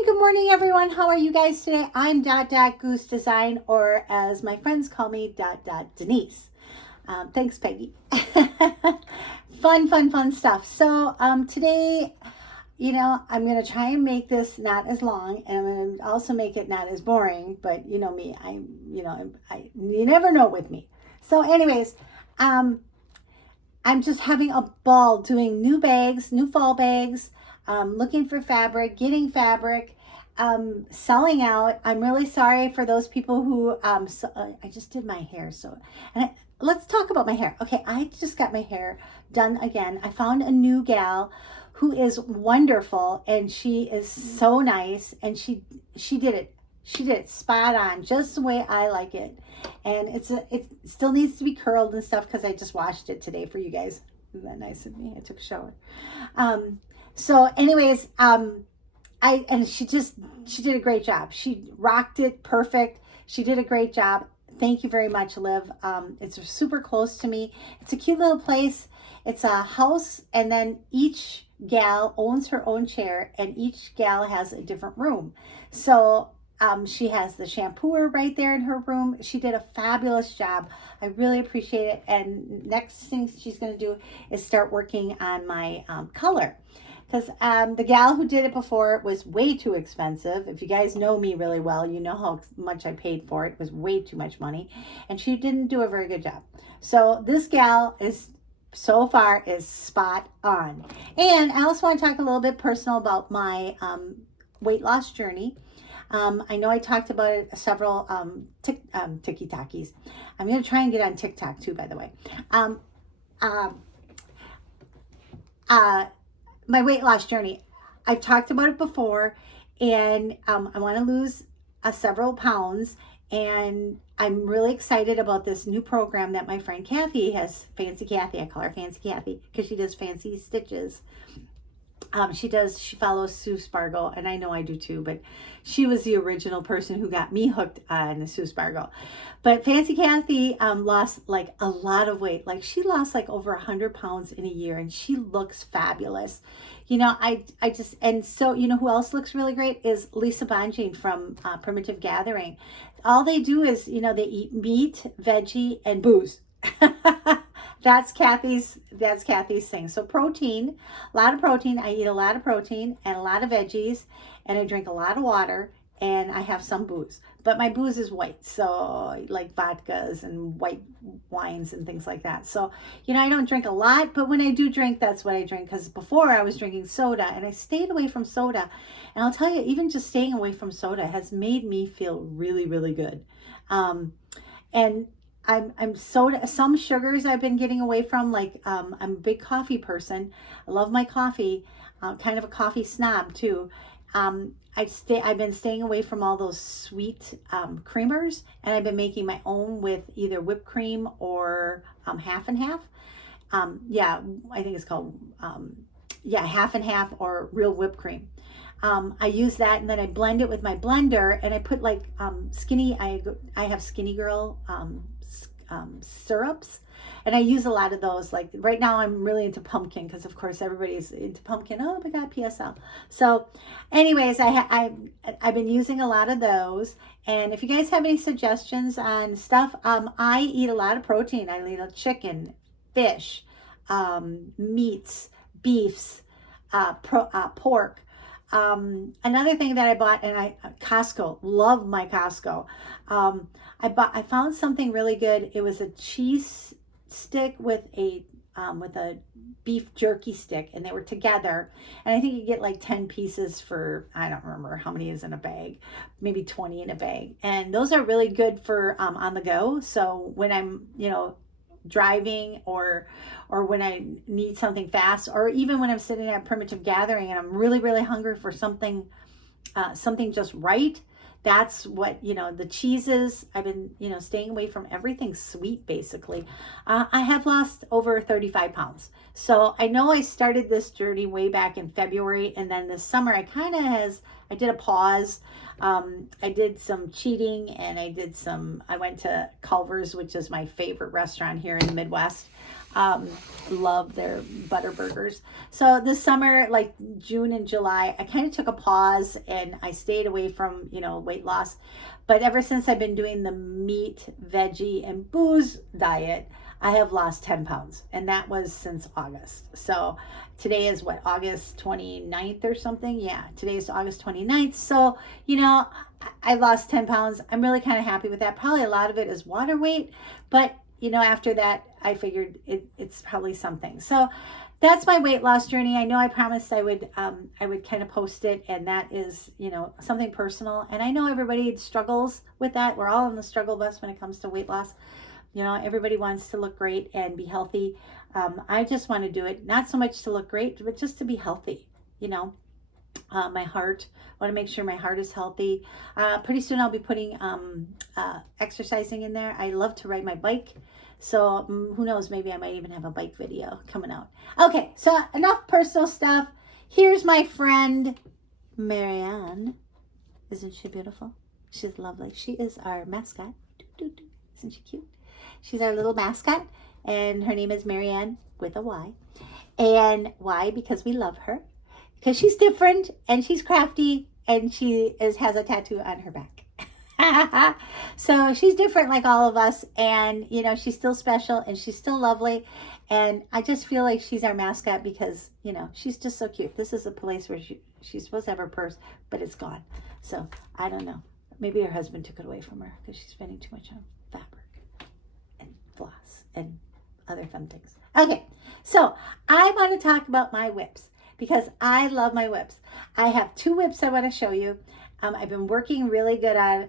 Good morning, everyone. How are you guys today? I'm DotDotGooseDesign, or as my friends call me, Denise. Thanks, Peggy. Fun stuff. So today, I'm going to try and make this not as long, and I'm going to also make it not as boring. But you know me, you never know with me. So, anyways, I'm just having a ball doing new bags, new fall bags. Looking for fabric, getting fabric, selling out. I'm really sorry for those people who, I just did my hair. Let's talk about my hair. Okay, I just got my hair done again. I found a new gal who is wonderful, and she is so nice, and she did it. She did it spot on, just the way I like it. And it still needs to be curled and stuff because I just washed it today for you guys. Isn't that nice of me? I took a shower. So anyways, she did a great job. She rocked it perfect. She did a great job. Thank you very much, Liv. It's super close to me. It's a cute little place. It's a house, and then each gal owns her own chair, and each gal has a different room. So she has the shampooer right there in her room. She did a fabulous job. I really appreciate it. And next thing she's going to do is start working on my color. Because the gal who did it before was way too expensive. If you guys know me really well, you know how much I paid for it. It was way too much money. And she didn't do a very good job. So this gal so far is spot on. And I also want to talk a little bit personal about my weight loss journey. I know I talked about it several TikTokies. I'm going to try and get on TikTok too, by the way. My weight loss journey. I've talked about it before, and I want to lose several pounds, and I'm really excited about this new program that my friend Kathy has. Fancy Kathy, I call her Fancy Kathy because she does fancy stitches. She follows Sue Spargo, and I know I do too, but she was the original person who got me hooked on Sue Spargo. But Fancy Kathy lost like a lot of weight. Like she lost like over 100 pounds in a year, and she looks fabulous. And so, who else looks really great is Lisa Bonjean from Primitive Gathering. All they do is, they eat meat, veggie, and booze. That's Kathy's thing. So protein, a lot of protein. I eat a lot of protein and a lot of veggies, and I drink a lot of water, and I have some booze. But my booze is white, so like vodkas and white wines and things like that. So, I don't drink a lot, but when I do drink, that's what I drink. Because before I was drinking soda, and I stayed away from soda. And I'll tell you, even just staying away from soda has made me feel really, really good. And I'm soda, some sugars I've been getting away from, like I'm a big coffee person. I love my coffee, kind of a coffee snob too. I've been staying away from all those sweet creamers, and I've been making my own with either whipped cream or half and half. I think it's called half and half or real whipped cream. I use that, and then I blend it with my blender, and I put like I have Skinny Girl syrups, and I use a lot of those. Like right now I'm really into pumpkin, because of course everybody's into pumpkin. Oh my god, PSL. So anyways, I've been using a lot of those. And if you guys have any suggestions on stuff, I eat a lot of protein. I eat chicken, fish, meats, beefs, pork. Another thing that I bought, and Costco, love my Costco. I found something really good. It was a cheese stick with a beef jerky stick, and they were together. And I think you get like 10 pieces for, I don't remember how many is in a bag, maybe 20 in a bag. And those are really good for on the go. So when I'm, driving or when I need something fast, or even when I'm sitting at Primitive Gathering and I'm really, really hungry for something just right. That's what, the cheeses, I've been, staying away from everything sweet, basically. I have lost over 35 pounds. So I know I started this journey way back in February, and then this summer I did a pause. I did some cheating, and I went to Culver's, which is my favorite restaurant here in the Midwest. Love their butter burgers. So this summer, like June and July, I kind of took a pause and I stayed away from, weight loss. But ever since I've been doing the meat, veggie, and booze diet, I have lost 10 pounds. And that was since August. So today is what, August 29th or something? Yeah, today is August 29th. So, I lost 10 pounds. I'm really kind of happy with that. Probably a lot of it is water weight. But, after that, I figured it's probably something. So that's my weight loss journey. I know I promised I would kind of post it, and that is, something personal. And I know everybody struggles with that. We're all on the struggle bus when it comes to weight loss. Everybody wants to look great and be healthy. I just want to do it, not so much to look great, but just to be healthy, my heart. I want to make sure my heart is healthy. Pretty soon I'll be putting exercising in there. I love to ride my bike. So who knows, maybe I might even have a bike video coming out. Okay, so enough personal stuff. Here's my friend, Marianne. Isn't she beautiful? She's lovely. She is our mascot. Isn't she cute? She's our little mascot, and her name is Marianne with a Y. And why? Because we love her. Because she's different, and she's crafty, and she has a tattoo on her back. So she's different like all of us, and she's still special, and she's still lovely, and I just feel like she's our mascot because she's just so cute. This is a place where she's supposed to have her purse, but it's gone. So I don't know, maybe her husband took it away from her because she's spending too much on fabric and floss and other fun things. Okay, so I want to talk about my whips because I love my whips. I have 2 whips I want to show you. I've been working really good on,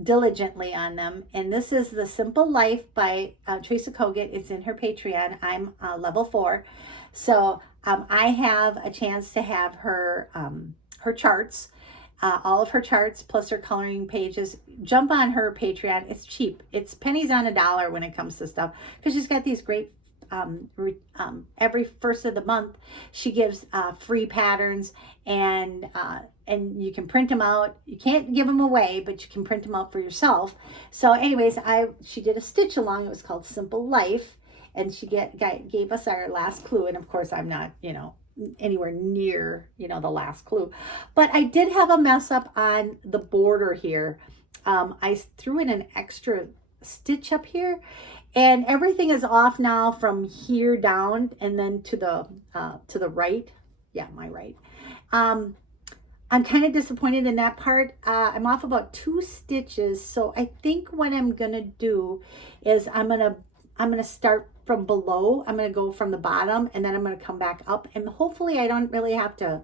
diligently on them. And this is The Simple Life by Teresa Kogut. It's in her Patreon. I'm level 4. So I have a chance to have her charts, all of her charts, plus her coloring pages. Jump on her Patreon. It's cheap. It's pennies on a dollar when it comes to stuff. Because she's got these great every first of the month she gives free patterns, and you can print them out. You can't give them away, but you can print them out for yourself. So anyways, she did a stitch along. It was called Simple Life, and she gave us our last clue. And of course I'm not anywhere near the last clue, but I did have a mess up on the border here. I threw in an extra stitch up here, and everything is off now from here down and then to the right. Yeah, my right. I'm kind of disappointed in that part. I'm off about 2 stitches. So I think what I'm going to do is I'm going to start from below. I'm going to go from the bottom, and then I'm going to come back up, and hopefully I don't really have to,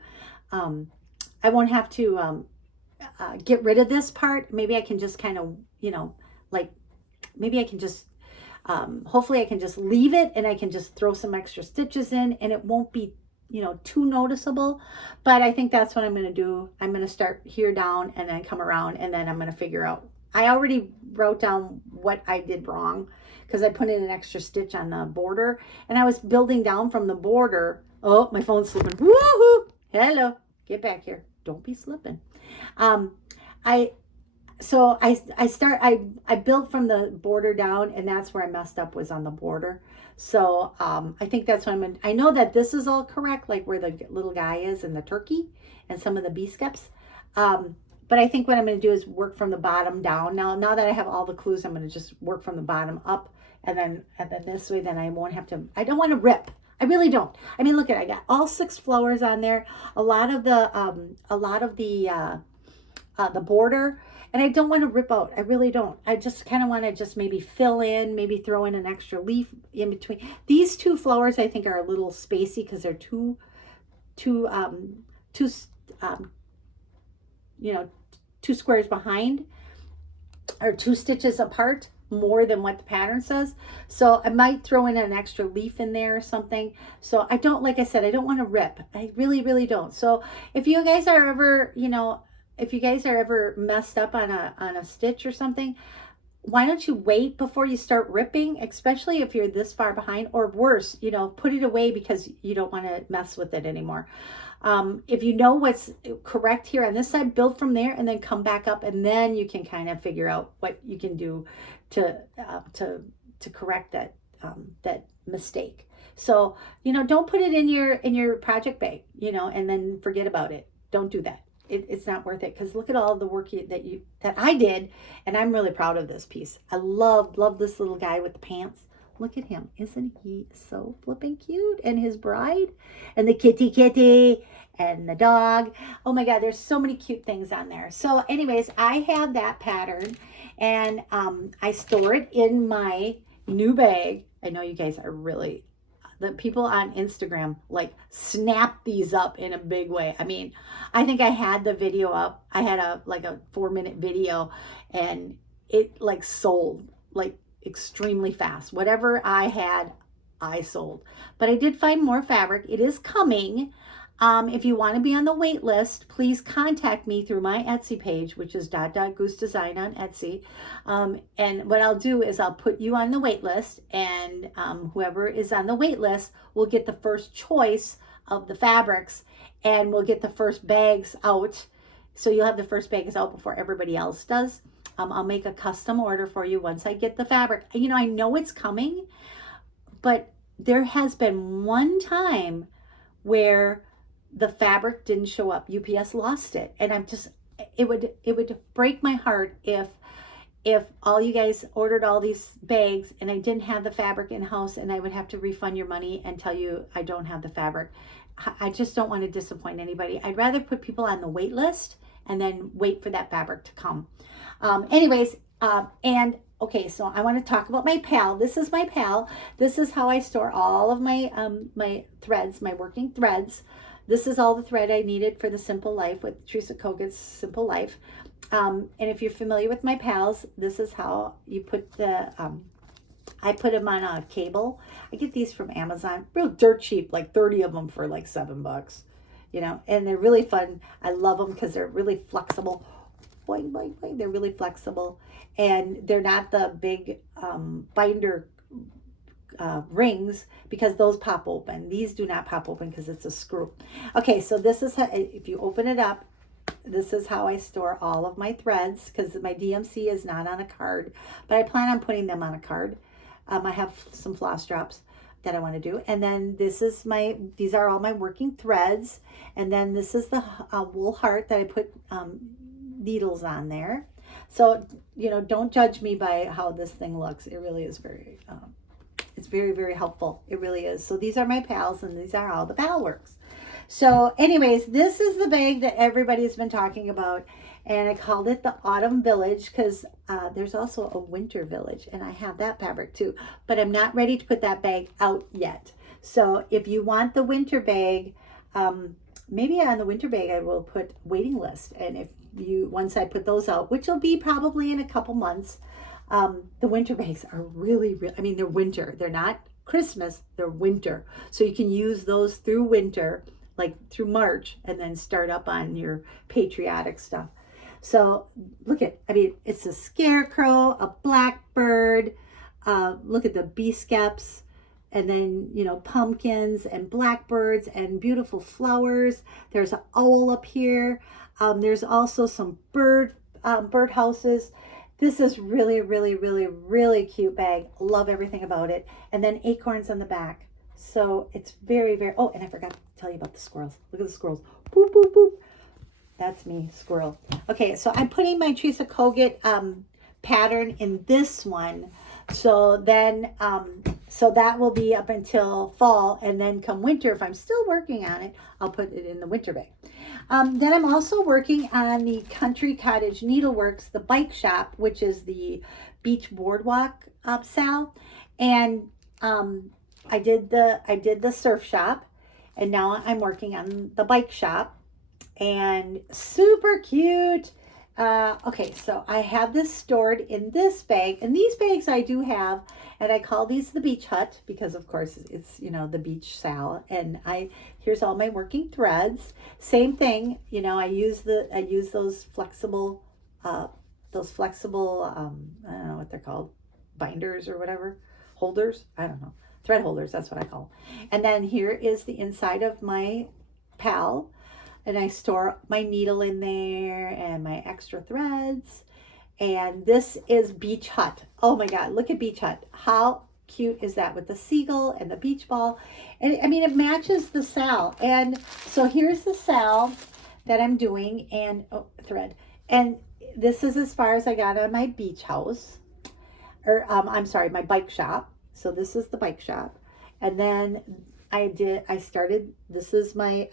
I won't have to get rid of this part. Maybe I can just kind of, maybe I can just, hopefully I can just leave it, and I can just throw some extra stitches in, and it won't be, too noticeable. But I think that's what I'm going to do. I'm going to start here down and then come around, and then I'm going to figure out. I already wrote down what I did wrong because I put in an extra stitch on the border, and I was building down from the border. Oh, my phone's slipping. Woohoo! Hello, get back here. Don't be slipping. I built from the border down, and that's where I messed up, was on the border. So I think that's what I know that this is all correct, like where the little guy is and the turkey and some of the bee skeps. But I think what I'm going to do is work from the bottom down. Now that I have all the clues, I'm going to just work from the bottom up, and then this way, then I won't have to. I don't want to rip. I really don't. I mean, look at it. I got all 6 flowers on there. A lot of the border. And I don't want to rip out. I really don't. I just kind of want to just maybe fill in, maybe throw in an extra leaf in between. These 2 flowers I think are a little spacey because they're two squares behind, or 2 stitches apart, more than what the pattern says. So I might throw in an extra leaf in there or something. So I don't, like I said, I don't want to rip. I really, really don't. So if you guys are ever, if you guys are ever messed up on a stitch or something, why don't you wait before you start ripping, especially if you're this far behind, or worse, put it away because you don't want to mess with it anymore. If you know what's correct here on this side, build from there and then come back up, and then you can kind of figure out what you can do to correct that mistake. So, don't put it in your project bag, and then forget about it. Don't do that. It's not worth it, because look at all the work that I did, and I'm really proud of this piece. I love this little guy with the pants. Look at him. Isn't he so flipping cute? And his bride and the kitty and the dog. Oh my God, there's so many cute things on there. So anyways, I have that pattern, and I store it in my new bag. I know you guys are really, the people on Instagram like snap these up in a big way. I mean, I think I had the video up. I had a 4-minute video, and it like sold like extremely fast. Whatever I had, I sold. But I did find more fabric. It is coming. If you want to be on the wait list, please contact me through my Etsy page, which is DotDotGooseDesign on Etsy. And what I'll do is I'll put you on the wait list, and whoever is on the wait list will get the first choice of the fabrics, and we'll get the first bags out. So you'll have the first bags out before everybody else does. I'll make a custom order for you once I get the fabric. I know it's coming, but there has been one time where the fabric didn't show up. UPS lost it. And it would break my heart if all you guys ordered all these bags and I didn't have the fabric in house, and I would have to refund your money and tell you I don't have the fabric. I just don't want to disappoint anybody. I'd rather put people on the wait list and then wait for that fabric to come. Okay, so I want to talk about my pal. This is my pal. This is how I store all of my my threads, my working threads. This is all the thread I needed for the Simple Life with Teresa Koget's Simple Life. And if you're familiar with my pals, this is how you put the, I put them on a cable. I get these from Amazon, real dirt cheap, like 30 of them for like $7, and they're really fun. I love them because they're really flexible. Boing, boing, boing. They're really flexible, and they're not the big binder rings, because those pop open. These do not pop open because it's a screw. Okay, so this is how, if you open it up, this is how I store all of my threads, because my DMC is not on a card, but I plan on putting them on a card. I have some floss drops that I want to do, and then these are all my working threads, and then this is the wool heart that I put needles on there. So don't judge me by how this thing looks. It really is very it's very, very helpful. It really is. So these are my pals, and these are how the pal works. So anyways, this is the bag that everybody's been talking about, and I called it the Autumn Village because there's also a Winter Village, and I have that fabric too, but I'm not ready to put that bag out yet. So if you want the winter bag, maybe on the winter bag I will put waiting list, and once I put those out, which will be probably in a couple months, the winter bags are really, they're winter. They're not Christmas, they're winter. So you can use those through winter, like through March, and then start up on your patriotic stuff. So look at, it's a scarecrow, a blackbird, look at the bee skeps, and then, pumpkins and blackbirds and beautiful flowers. There's an owl up here. There's also some bird houses. This is really, really, really, really cute bag. Love everything about it. And then acorns on the back. So it's very, very, oh, and I forgot to tell you about the squirrels. Look at the squirrels. Boop, boop, boop. That's me, squirrel. Okay, so I'm putting my Teresa Koget pattern in this one. So then, so that will be up until fall, and then come winter, if I'm still working on it, I'll put it in the winter bag. Then I'm also working on the Country Cottage Needleworks, the bike shop, which is the Beach Boardwalk SAL. And I did the surf shop, and now I'm working on the bike shop, and super cute. Okay, so I have this stored in this bag, and these bags I do have, and I call these the beach hut because of course it's, the beach SAL, and here's all my working threads. Same thing, I use those flexible, I don't know what they're called, binders or whatever, holders, I don't know, thread holders, that's what I call them. And then here is the inside of my pal. And I store my needle in there and my extra threads. And this is Beach Hut. Oh my God, look at Beach Hut. How cute is that with the seagull and the beach ball? And I mean, it matches the SAL. And so here's the SAL that I'm doing, and thread. And this is as far as I got on my beach house, or I'm sorry, my bike shop. So this is the bike shop. And then I started, this is my,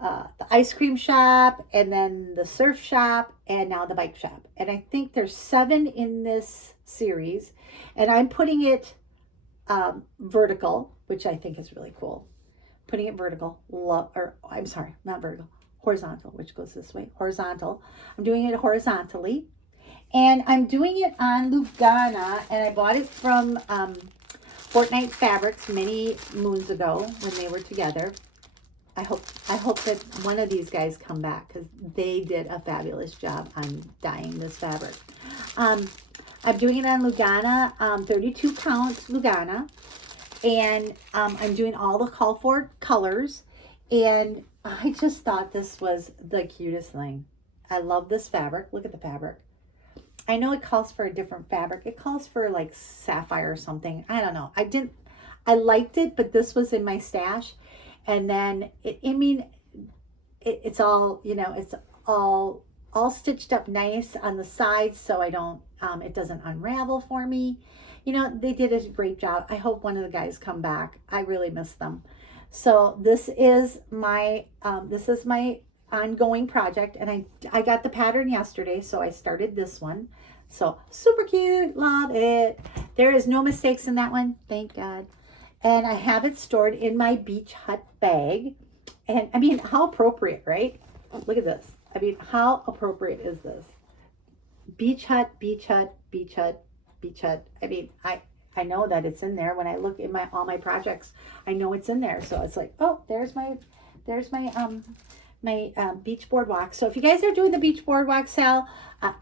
the ice cream shop, and then the surf shop, and now the bike shop. And I think there's 7 in this series, and I'm putting it vertical, which I think is really cool. Putting it vertical, I'm sorry, not vertical, horizontal, which goes this way, horizontal. I'm doing it horizontally, and I'm doing it on Lugana, and I bought it from Fortnite Fabrics many moons ago when they were together. I hope that one of these guys come back, because they did a fabulous job on dyeing this fabric. I'm doing it on Lugana, 32 count Lugana, and I'm doing all the call for colors, and I just thought this was the cutest thing. I love this fabric. Look at the fabric. I know it calls for a different fabric. It calls for like sapphire or something. I don't know. I liked it, but this was in my stash. And then it's all, you know, it's all stitched up nice on the sides, so I don't, it doesn't unravel for me. You know, they did a great job. I hope one of the guys come back. I really miss them. So this is my ongoing project, and I got the pattern yesterday, so I started this one. So super cute, love it. There is no mistakes in that one, thank God. And I have it stored in my beach hut bag. And I mean, how appropriate, right? Look at this. I mean, how appropriate is this? Beach hut, beach hut, beach hut, beach hut. I mean, I know that it's in there. When I look in all my projects, I know it's in there. So it's like, oh, there's my beach boardwalk. So if you guys are doing the beach boardwalk SAL,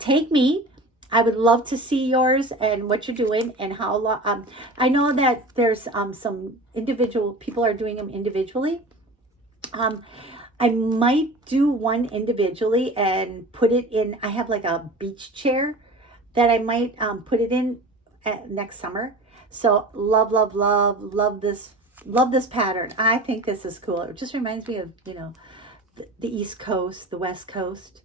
take me. I would love to see yours and what you're doing and how long. I know that there's some individual people are doing them individually. I might do one individually and put it in. I have like a beach chair that I might put it in next summer. So love this pattern. I think this is cool. It just reminds me of, you know, the East Coast, the West Coast.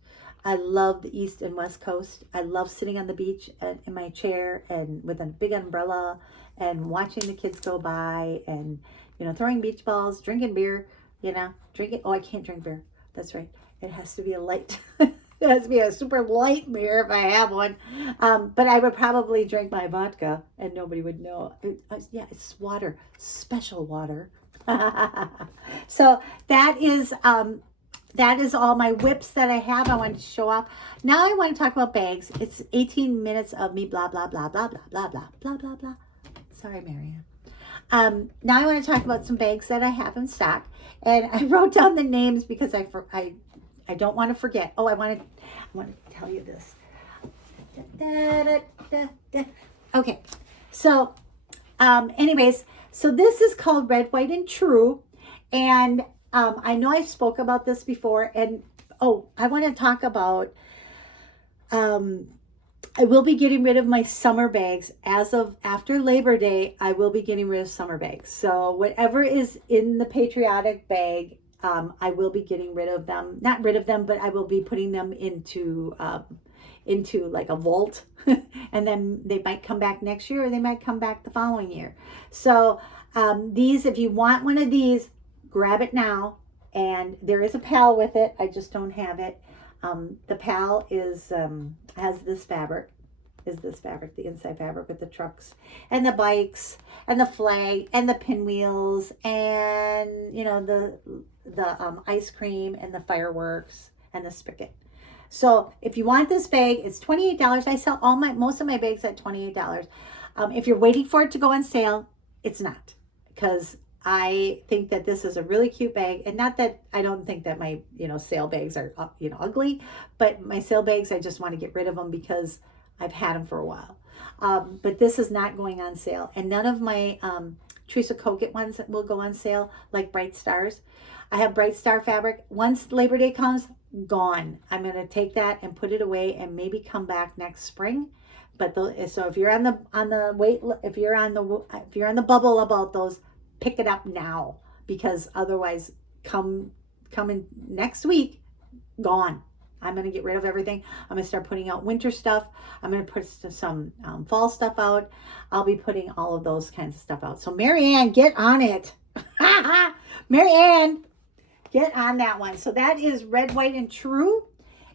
I love the East and West Coast. I love sitting on the beach in my chair and with a big umbrella and watching the kids go by and, you know, throwing beach balls, drinking beer, you know, drinking. Oh, I can't drink beer. That's right. It has to be a light. It has to be a super light beer if I have one. But I would probably drink my vodka and nobody would know. Yeah, it's water, special water. So that is all my whips that I have. I wanted to show off. Now I want to talk about bags. It's 18 minutes of me blah, blah, blah, blah, blah, blah, blah, blah, blah, blah. Sorry, Marianne. Now I want to talk about some bags that I have in stock. And I wrote down the names because I don't want to forget. Oh, I want to tell you this. Okay. So, anyways, so this is called Red, White, and True. And I know I spoke about this before, and I want to talk about, I will be getting rid of my summer bags. As of after Labor Day, I will be getting rid of summer bags. So whatever is in the patriotic bag, I will be getting rid of them. Not rid of them, but I will be putting them into like a vault. And then they might come back next year, or they might come back the following year. So these, if you want one of these, grab it now. And there is a PAL with it. I just don't have it. The PAL has this fabric, the inside fabric with the trucks and the bikes and the flag and the pinwheels and, you know, the ice cream and the fireworks and the spigot. So if you want this bag, it's $28. I sell most of my bags at $28. If you're waiting for it to go on sale, it's not, because I think that this is a really cute bag. And not that I don't think that my, you know, sale bags are, you know, ugly, but my sale bags, I just want to get rid of them because I've had them for a while. But this is not going on sale. And none of my Teresa Kogut ones will go on sale, like Bright Stars. I have Bright Star fabric. Once Labor Day comes, gone. I'm going to take that and put it away and maybe come back next spring, But so if you're on the wait, if you're on the bubble about those, pick it up now, because otherwise, coming next week, gone. I'm going to get rid of everything. I'm going to start putting out winter stuff. I'm going to put some fall stuff out. I'll be putting all of those kinds of stuff out. So Marianne, get on it. Marianne, get on that one. So that is red, white, and true.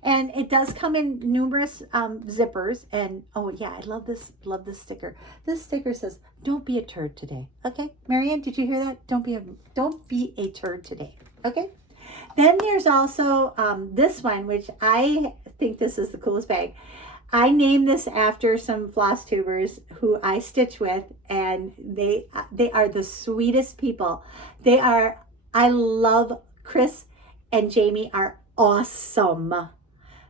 And it does come in numerous zippers. And oh yeah, I love this sticker. This sticker says, "Don't be a turd today." Okay, Marianne, did you hear that? Don't be a turd today. Okay. Then there's also this one, which I think this is the coolest bag. I named this after some floss tubers who I stitch with, and they are the sweetest people. I love Chris and Jamie, are awesome.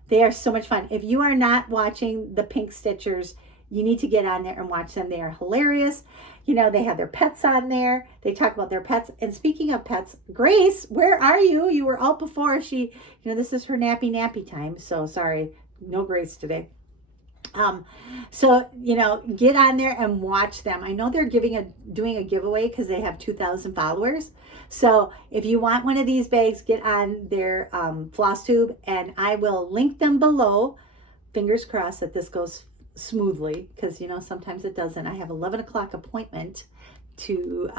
They are so much fun. If you are not watching the Pink Stitchers, you need to get on there and watch them. They are hilarious. You know, they have their pets on there. They talk about their pets. And speaking of pets, Grace, where are you? You were out before this is her nappy time. So sorry, no Grace today. So, get on there and watch them. I know they're doing a giveaway because they have 2,000 followers. So if you want one of these bags, get on their floss tube, and I will link them below. Fingers crossed that this goes smoothly, because sometimes it doesn't. I have 11 o'clock appointment to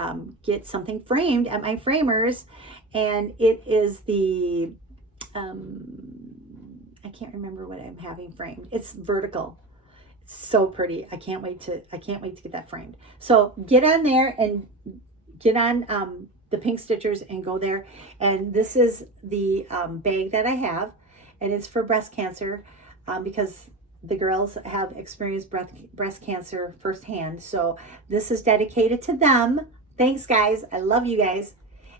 get something framed at my framers, and it is the I can't remember what I'm having framed. It's vertical. It's so pretty. I can't wait to get that framed. So get on there and get on the Pink Stitchers and go there. And this is the bag that I have, and it's for breast cancer, because the girls have experienced breast cancer firsthand. So this is dedicated to them. Thanks, guys. I love you guys.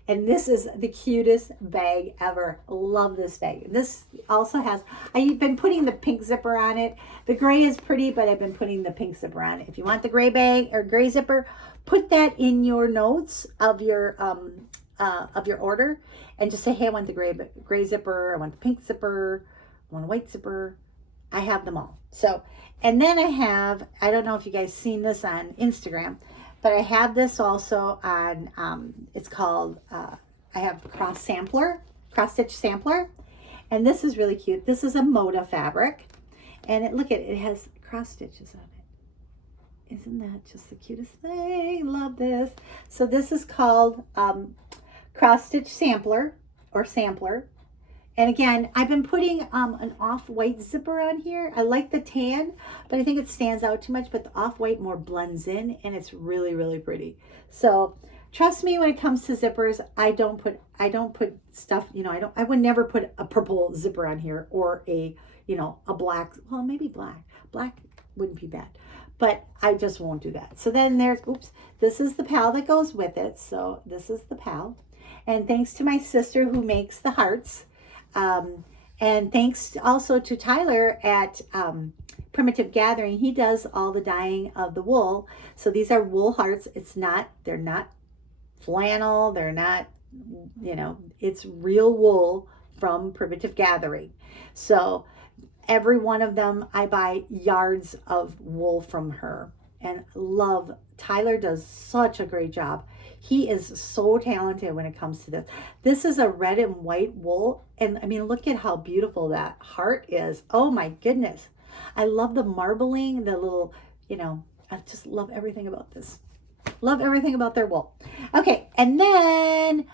And this is the cutest bag ever. Love this bag. This also I've been putting the pink zipper on it. The gray is pretty, but I've been putting the pink zipper on it. If you want the gray bag or gray zipper, put that in your notes of your order, and just say, hey, I want the gray zipper. I want the pink zipper. I want a white zipper. I have them all. So, and then I don't know if you guys seen this on Instagram, but I have this also on, it's called, I have cross stitch sampler. And this is really cute. This is a Moda fabric. And it has cross stitches on it. Isn't that just the cutest thing? Love this. So this is called cross stitch sampler. And again, I've been putting an off-white zipper on here. I like the tan, but I think it stands out too much, but the off-white more blends in, and it's really, really pretty. So trust me, when it comes to zippers, I don't put stuff, I would never put a purple zipper on here, or a black, well, maybe black wouldn't be bad, but I just won't do that. So then this is the pal that goes with it. So this is the pal. And thanks to my sister who makes the hearts. And thanks also to Tyler at Primitive Gathering. He does all the dyeing of the wool. So these are wool hearts. They're not flannel. They're not, it's real wool from Primitive Gathering. So every one of them, I buy yards of wool from her, and Tyler does such a great job. He is so talented when it comes to this. This is a red and white wool. And I mean, look at how beautiful that heart is. Oh my goodness. I love the marbling, the little, I just love everything about this. Love everything about their wool. Okay. And then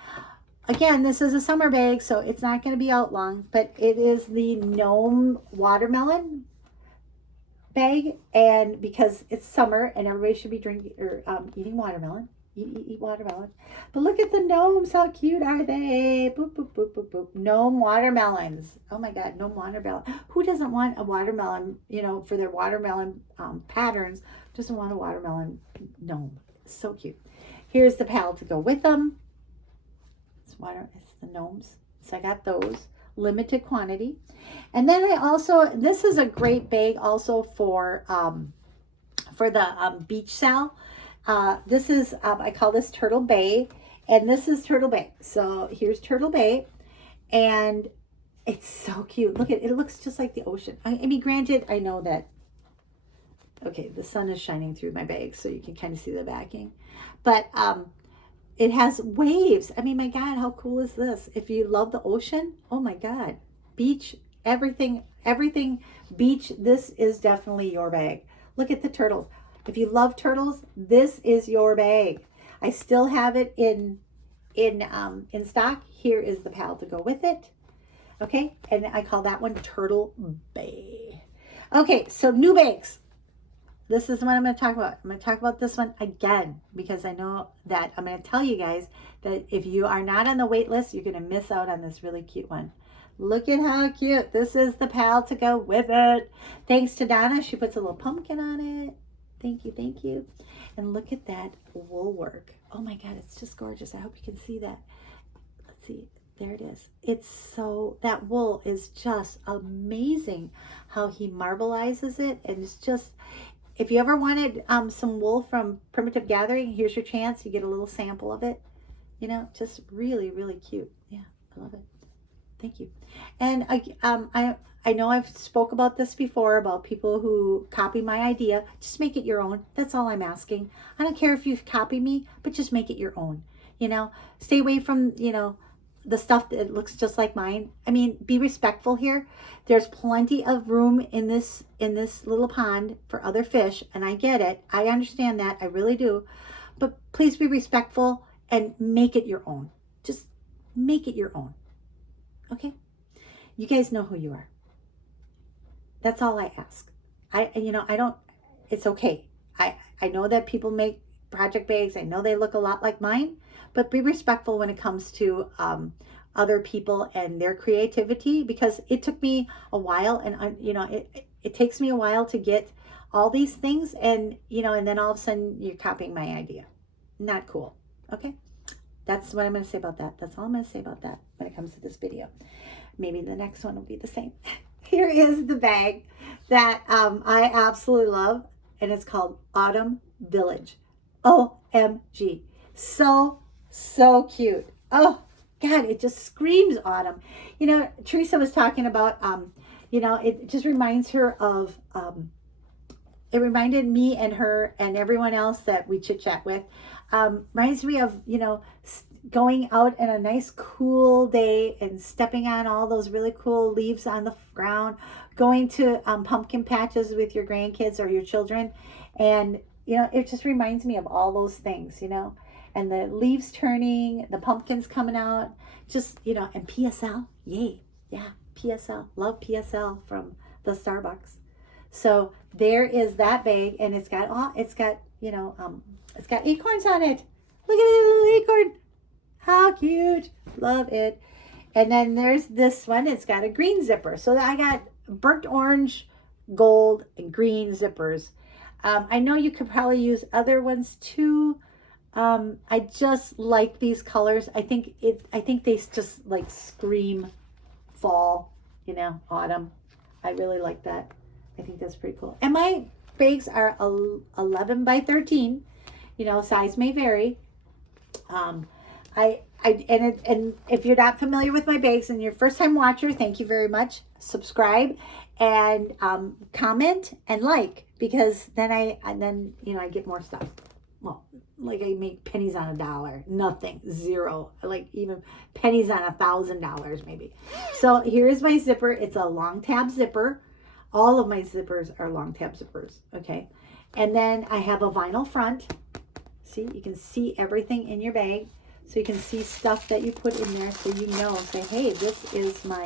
again, this is a summer bag, so it's not going to be out long, but it is the Gnome Watermelon bag. And because it's summer and everybody should be drinking or eating watermelon. Eat watermelon. But look at the gnomes. How cute are they? Boop, boop, boop, boop, boop. Gnome watermelons. Oh my God, gnome watermelon. Who doesn't want a watermelon, for their watermelon patterns? Doesn't want a watermelon gnome. So cute. Here's the pal to go with them. It's the gnomes. So I got those. Limited quantity. And then this is a great bag also for the beach SAL. This is, I call this Turtle Bay, and this is Turtle Bay. So here's Turtle Bay, and it's so cute. Look at it. It looks just like the ocean. I mean, granted, I know that Okay, the sun is shining through my bag, so you can kind of see the backing. But it has waves. I mean, my God, how cool is this? If you love the ocean, oh my God, beach, everything beach, this is definitely your bag. Look at the turtles. If you love turtles, this is your bag. I still have it in stock. Here is the pal to go with it. Okay, and I call that one Turtle Bay. Okay, so new bags. This is what I'm going to talk about. I'm going to talk about this one again because I know that I'm going to tell you guys that if you are not on the wait list, you're going to miss out on this really cute one. Look at how cute. This is the pal to go with it. Thanks to Donna. She puts a little pumpkin on it. Thank you, thank you. And look at that wool work. Oh my God, it's just gorgeous. I hope you can see that. Let's see. There it is. It's so, that wool is just amazing how he marbleizes it. And it's just, if you ever wanted some wool from Primitive Gathering, here's your chance. You get a little sample of it. You know, just really, really cute. Yeah, I love it. Thank you. And I know I've spoke about this before, about people who copy my idea. Just make it your own. That's all I'm asking. I don't care if you copy me, but just make it your own. You know, stay away from, you know, the stuff that looks just like mine. I mean, be respectful here. There's plenty of room in this little pond for other fish, and I get it. I understand that. I really do. But please be respectful and make it your own. Just make it your own. Okay? You guys know who you are. That's all I ask. I don't, it's okay. I know that people make project bags. I know they look a lot like mine, but be respectful when it comes to other people and their creativity, because it took me a while, and it takes me a while to get all these things, and and then all of a sudden you're copying my idea. Not cool. Okay? That's what I'm going to say about that. That's all I'm going to say about that when it comes to this video. Maybe the next one will be the same. Here is the bag that I absolutely love, and it's called Autumn Village. OMG. So cute. Oh, God, it just screams autumn. Teresa was talking about, it just reminds her of, it reminded me and her and everyone else that we chit chat with, reminds me of, going out in a nice cool day and stepping on all those really cool leaves on the ground, going to pumpkin patches with your grandkids or your children. And, it just reminds me of all those things, and the leaves turning, the pumpkins coming out, just, and PSL, yay. Yeah, PSL, love PSL from the Starbucks. So there is that bag, and it's got acorns on it. Look at it, little acorn. How cute. Love it. And then there's this one. It's got a green zipper. So I got burnt orange, gold, and green zippers. I know you could probably use other ones too. I just like these colors. I think they just like scream fall, autumn. I really like that. I think that's pretty cool. And my bags are 11 by 13. Size may vary. And if you're not familiar with my bags and you're a first time watcher, thank you very much. Subscribe and comment and like, because then I get more stuff. Well, like I make pennies on $1, nothing, zero, like even pennies on $1,000 maybe. So here is my zipper. It's a long tab zipper. All of my zippers are long tab zippers. Okay. And then I have a vinyl front. See, you can see everything in your bag. So you can see stuff that you put in there, so say, hey, this is my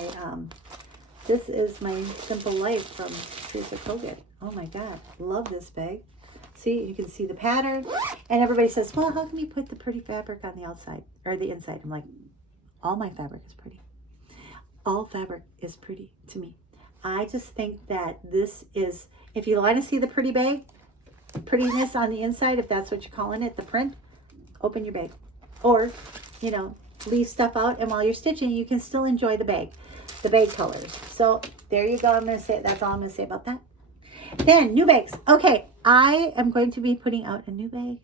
Simple Life from Teresa Kogut. Oh my God, love this bag. See, you can see the pattern, and everybody says, well, how can you put the pretty fabric on the outside or the inside? I'm like, all my fabric is pretty. All fabric is pretty to me. I just think that this is, if you want to see the pretty bag, prettiness on the inside, if that's what you're calling it, the print, open your bag. Or, leave stuff out, and while you're stitching, you can still enjoy the bag colors. So there you go. That's all I'm going to say about that. Then new bags. Okay, I am going to be putting out a new bag.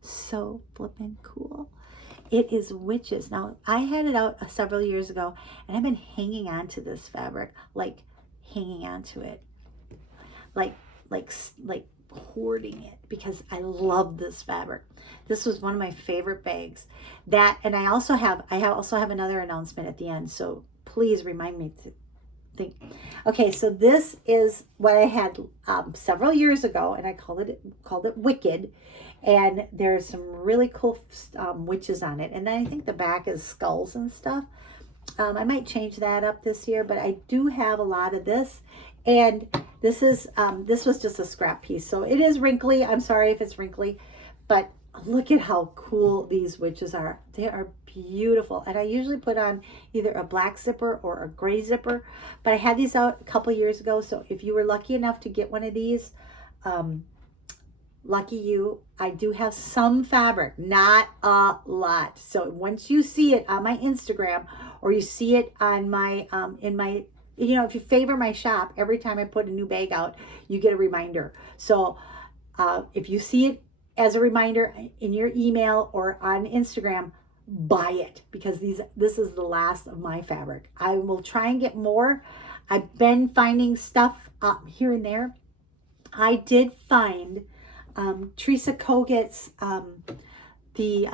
So flippin' cool. It is Witches. Now, I had it out several years ago, and I've been hanging on to this fabric, like hanging on to it, like hoarding it because I love this fabric. This was one of my favorite bags. That, and I also have another announcement at the end. So please remind me to think. Okay, so this is what I had several years ago, and I called it Wicked. And there's some really cool witches on it. And then I think the back is skulls and stuff. I might change that up this year, but I do have a lot of this. And this was just a scrap piece. So it is wrinkly. I'm sorry if it's wrinkly, but look at how cool these witches are. They are beautiful. And I usually put on either a black zipper or a gray zipper, but I had these out a couple years ago. So if you were lucky enough to get one of these, lucky you. I do have some fabric, not a lot. So once you see it on my Instagram or you see it on my, if you favor my shop, every time I put a new bag out, you get a reminder. So if you see it as a reminder in your email or on Instagram, buy it, because this is the last of my fabric. I will try and get more. I've been finding stuff here and there. I did find Teresa Koget's the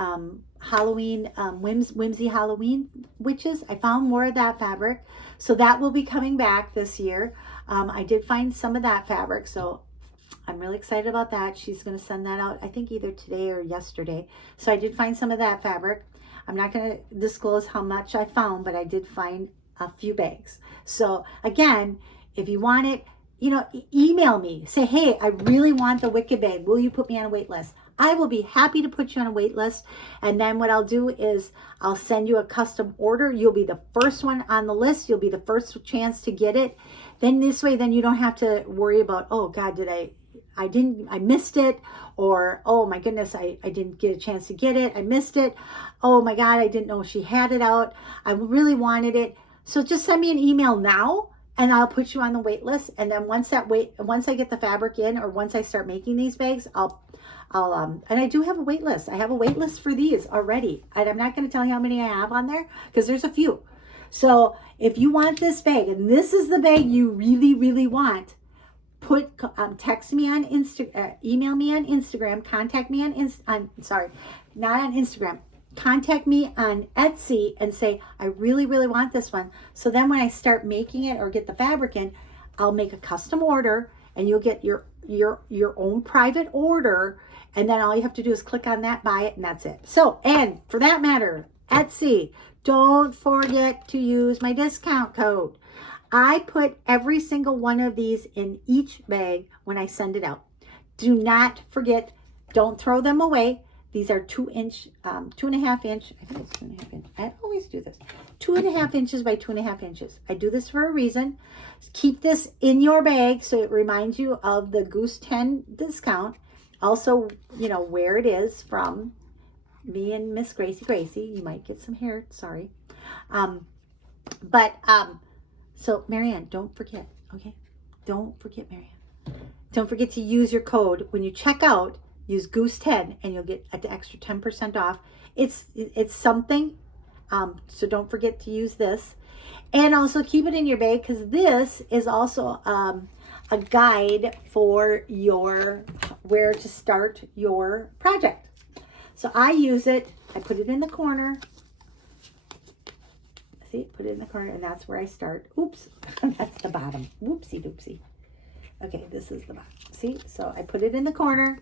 Halloween whimsy Halloween witches. I found more of that fabric, so that will be coming back this year. I did find some of that fabric, so I'm really excited about that. She's going to send that out, I think either today or yesterday. So I did find some of that fabric. I'm not going to disclose how much I found, but I did find a few bags. So again, if you want it, email me. Say, hey, I really want the Wicked bag. Will you put me on a wait list? I will be happy to put you on a wait list. And then what I'll do is I'll send you a custom order. You'll be the first one on the list. You'll be the first chance to get it. Then this way, then you don't have to worry about, oh God, I missed it. Or, oh my goodness, I didn't get a chance to get it. I missed it. Oh my God, I didn't know she had it out. I really wanted it. So just send me an email now, and I'll put you on the wait list. And then once I get the fabric in, or once I start making these bags, and I do have a wait list. I have a wait list for these already. And I'm not going to tell you how many I have on there, because there's a few. So if you want this bag, and this is the bag you really, really want, text me on email me on Instagram, contact me not on Instagram. Contact me on Etsy and say, I really, really want this one. So then when I start making it or get the fabric in, I'll make a custom order, and you'll get your own private order. And then all you have to do is click on that, buy it, and that's it. So, and for that matter, Etsy, don't forget to use my discount code. I put every single one of these in each bag when I send it out. Do not forget, don't throw them away. These are 2.5 inch, I think it's 2.5 inch. I always do this. 2.5 inches by 2.5 inches. I do this for a reason. Keep this in your bag so it reminds you of the Goose 10 discount. Also, where it is from me and Miss Gracie. You might get some hair, sorry. So Marianne, don't forget, okay? Don't forget, Marianne. Don't forget to use your code when you check out. Use Goose 10 and you'll get an extra 10% off. It's something. So don't forget to use this. And also keep it in your bag, because this is also a guide for where to start your project. So I use it. I put it in the corner. See, put it in the corner, and that's where I start. Oops, that's the bottom. Whoopsie doopsie. Okay, this is the bottom. See, so I put it in the corner,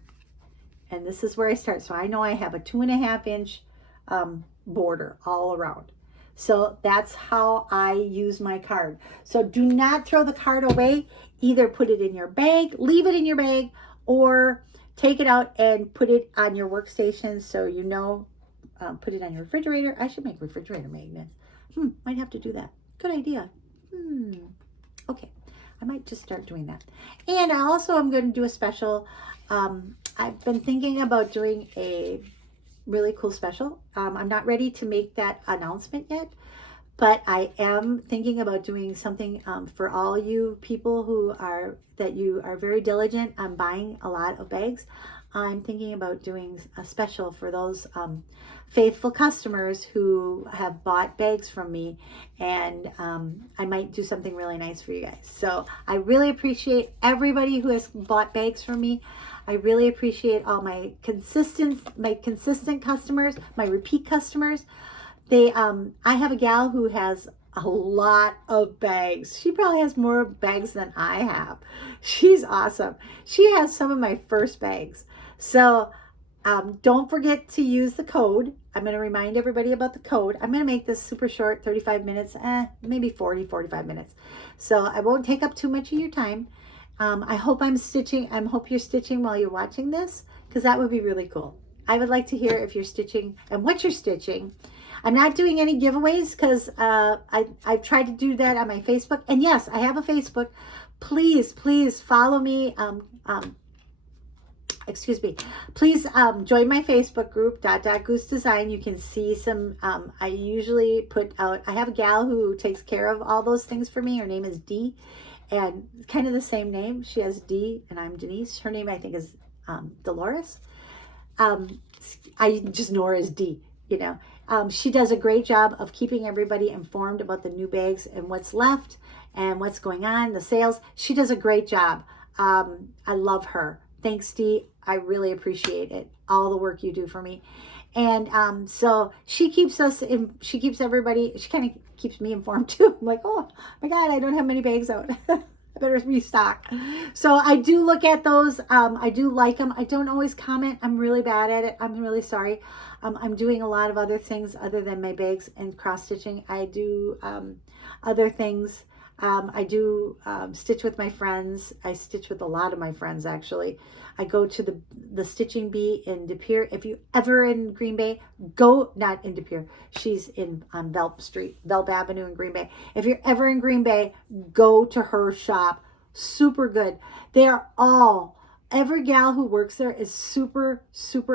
and this is where I start. So I know I have a 2.5 inch border all around. So that's how I use my card. So do not throw the card away. Either put it in your bag, leave it in your bag, or take it out and put it on your workstation. So put it on your refrigerator. I should make refrigerator magnets. Might have to do that. Good idea. Okay. I might just start doing that. And I also am going to do a special. I've been thinking about doing a really cool special. I'm not ready to make that announcement yet, but I am thinking about doing something for all you people that you are very diligent on buying a lot of bags. I'm thinking about doing a special for those faithful customers who have bought bags from me, and I might do something really nice for you guys. So I really appreciate everybody who has bought bags from me. I really appreciate all my consistent customers, my repeat customers. I have a gal who has a lot of bags. She probably has more bags than I have. She's awesome. She has some of my first bags. So don't forget to use the code. I'm going to remind everybody about the code. I'm going to make this super short, 35 minutes, maybe 45 minutes. So I won't take up too much of your time. I hope I'm stitching. I hope you're stitching while you're watching this, because that would be really cool. I would like to hear if you're stitching and what you're stitching. I'm not doing any giveaways because I've tried to do that on my Facebook. And yes, I have a Facebook. Please follow me. Excuse me. Please join my Facebook group, DotDotGooseDesign. You can see some, I usually put out, I have a gal who takes care of all those things for me. Her name is Dee, and kind of the same name. She has Dee and I'm Denise. Her name I think is Dolores. I just know her as Dee, you know. She does a great job of keeping everybody informed about the new bags and what's left and what's going on, the sales. She does a great job. I love her. Thanks, Dee. I really appreciate it. All the work you do for me. And so she keeps us in, she keeps everybody, she kind of keeps me informed too. I'm like, oh my God, I don't have many bags out. I better restock. So I do look at those. I do like them. I don't always comment. I'm really bad at it. I'm really sorry. I'm doing a lot of other things other than my bags and cross stitching. I do other things. I do stitch with my friends. I stitch with a lot of my friends, actually. I go to the Stitching Bee in De Pere. If you ever in Green Bay, go, not in De Pere. She's on Velp Street, Velp Avenue in Green Bay. If you're ever in Green Bay, go to her shop. Super good. They are all, every gal who works there is super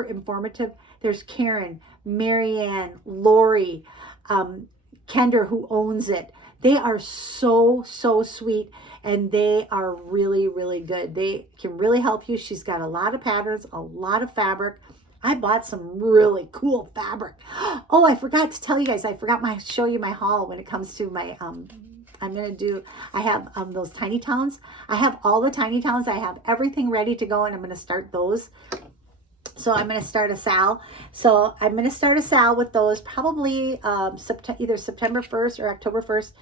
informative. There's Karen, Marianne, Lori, Kender, who owns it. They are so sweet, and they are really good. They can really help you. She's got a lot of patterns, a lot of fabric. I bought some really cool fabric. Oh, I forgot to tell you guys. I forgot to show you my haul when it comes to my, I have those tiny towns. I have all the tiny towns. I have everything ready to go, and I'm going to start those. So I'm going to start a SAL. So I'm going to start a SAL with those probably either September 1st or October 1st.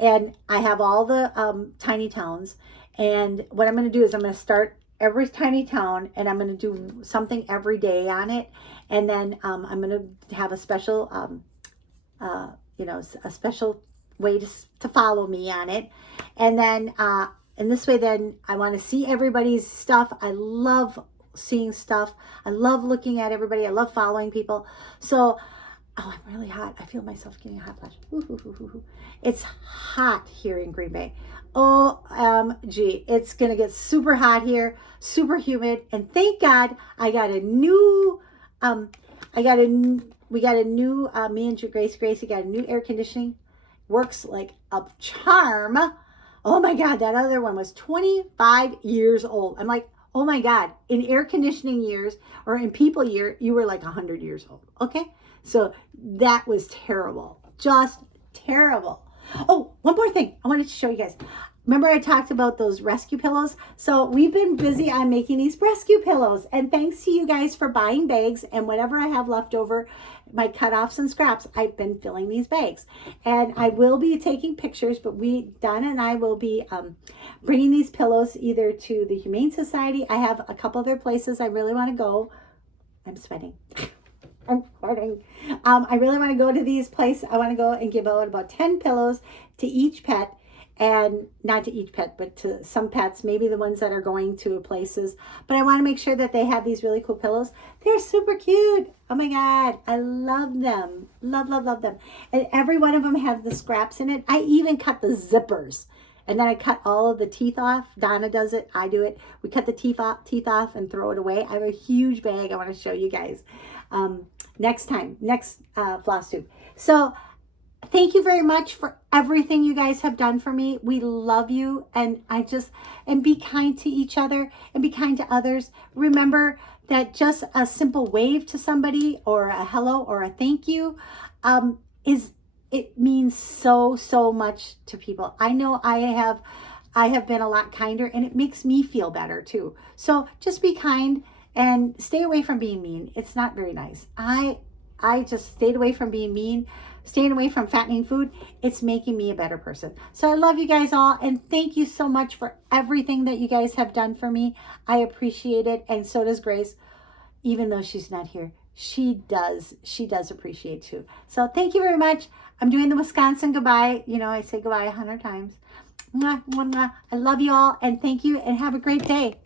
And I have all the tiny towns. And what I'm going to do is I'm going to start every tiny town, and I'm going to do something every day on it. And then I'm going to have a special, a special way to follow me on it. And then, and this way, then I want to see everybody's stuff. I love seeing stuff. I love looking at everybody. I love following people. So, oh, I'm really hot. I feel myself getting a hot flash. It's hot here in Green Bay. OMG. It's going to get super hot here, super humid. And thank God I got a new, we got a new, me and Gracie got a new air conditioning. Works like a charm. Oh my God, that other one was 25 years old. I'm like, oh my God, in air conditioning years or in people year, you were like 100 years old. Okay. So that was terrible. Just terrible. Oh, one more thing I wanted to show you guys. Remember I talked about those rescue pillows? So we've been busy on making these rescue pillows. And thanks to you guys for buying bags, and whatever I have left over, my cutoffs and scraps, I've been filling these bags. And I will be taking pictures, but Donna and I will be bringing these pillows either to the Humane Society. I have a couple other places I really want to go. I'm sweating. I'm sweating. I really want to go to these places. I want to go and give out about 10 pillows to each pet. And not to each pet, but to some pets, maybe the ones that are going to places. But I want to make sure that they have these really cool pillows. They're super cute. Oh my God. I love them. Love them. And every one of them have the scraps in it. I even cut the zippers. And then I cut all of the teeth off. Donna does it. I do it. We cut the teeth off and throw it away. I have a huge bag I want to show you guys next time. Next floss tube. So thank you very much for everything you guys have done for me. We love you. And and be kind to each other and be kind to others. Remember that just a simple wave to somebody or a hello or a thank you it means so much to people. I know I have been a lot kinder, and it makes me feel better too. So just be kind and stay away from being mean. It's not very nice. I just stayed away from being mean, staying away from fattening food. It's making me a better person. So I love you guys all, and thank you so much for everything that you guys have done for me. I appreciate it, and so does Grace. Even though she's not here, she does appreciate too. So thank you very much. I'm doing the Wisconsin goodbye. You know, I say goodbye 100 times. Mwah, mwah, mwah. I love you all, and thank you, and have a great day.